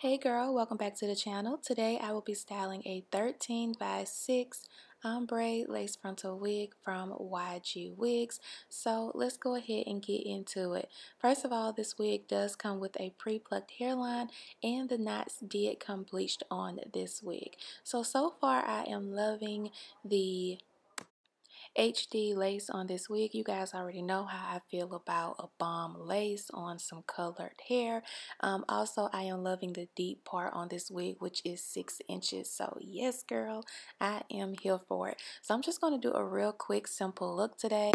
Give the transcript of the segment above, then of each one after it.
Hey girl, welcome back to the channel. Today I will be styling a 13 by 6 ombre lace frontal wig from YgWigs. So let's go ahead and get into it. First of all, this wig does come with a pre-plucked hairline and the knots did come bleached on this wig. So far I am loving the HD lace on this wig. You guys already know how I feel about a bomb lace on some colored hair. Also, I am loving the deep part on this wig, which is 6 inches. So yes, girl, I am here for it. So I'm just going to do a real quick, simple look today.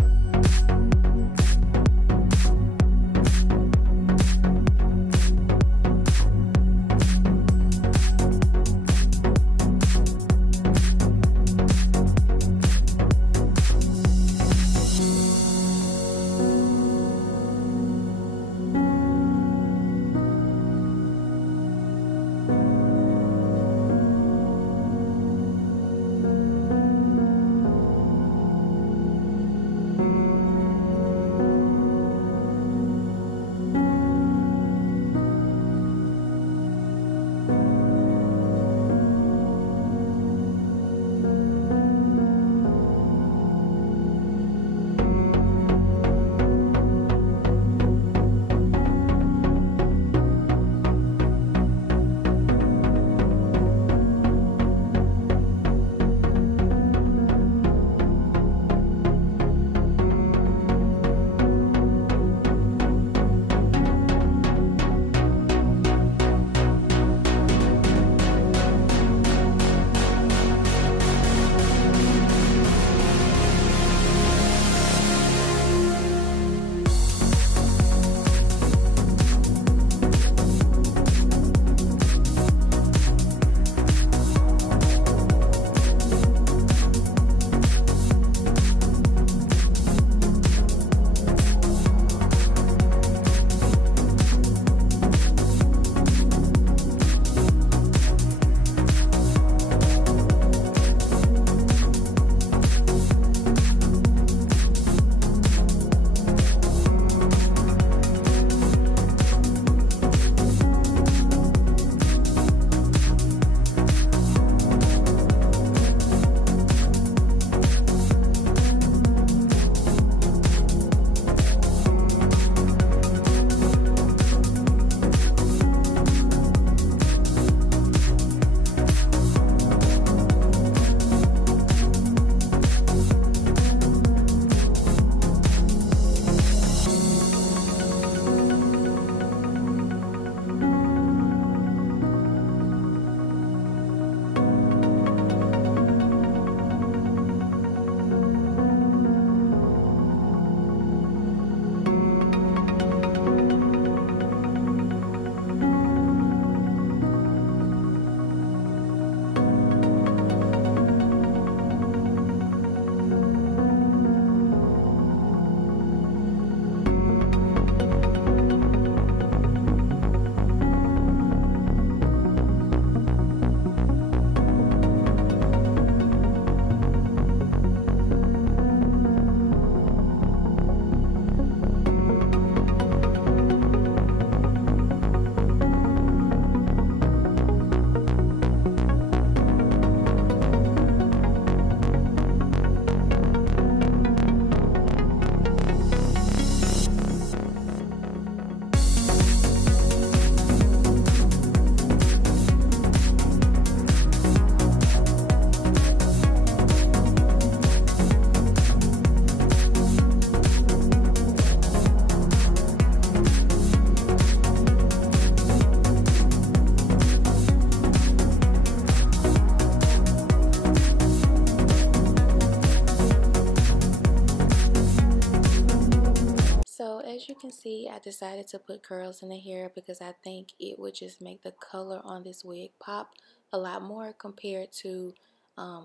So as you can see, I decided to put curls in the hair because I think it would just make the color on this wig pop a lot more compared to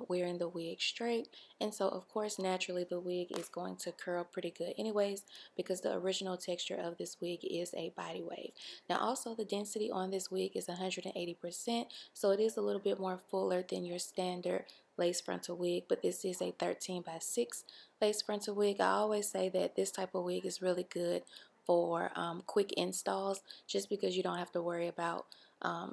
wearing the wig straight. And so of course naturally the wig is going to curl pretty good anyways, because the original texture of this wig is a body wave. Now also the density on this wig is 180%, so it is a little bit more fuller than your standard lace frontal wig, but this is a 13 by 6 lace frontal wig. I always say that this type of wig is really good for quick installs, just because you don't have to worry about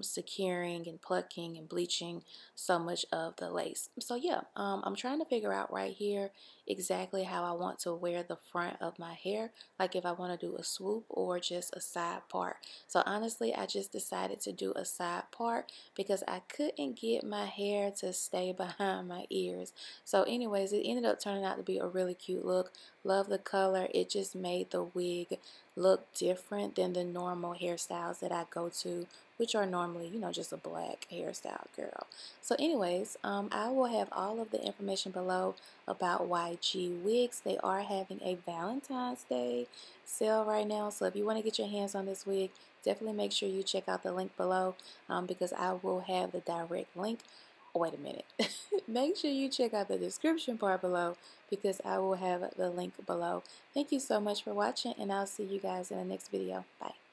securing and plucking and bleaching so much of the lace. So yeah, I'm trying to figure out right here exactly how I want to wear the front of my hair, like if I want to do a swoop or just a side part. So honestly, I just decided to do a side part because I couldn't get my hair to stay behind my ears. So anyways, it ended up turning out to be a really cute look. Love the color. It just made the wig look different than the normal hairstyles that I go to, which are normally, you know, just a black hairstyle girl. So anyways, I will have all of the information below about YgWigs. They are having a Valentine's Day sale right now. So if you want to get your hands on this wig, definitely make sure you check out the link below because I will have the direct link. Oh, wait a minute. Make sure you check out the description part below because I will have the link below. Thank you so much for watching, and I'll see you guys in the next video. Bye.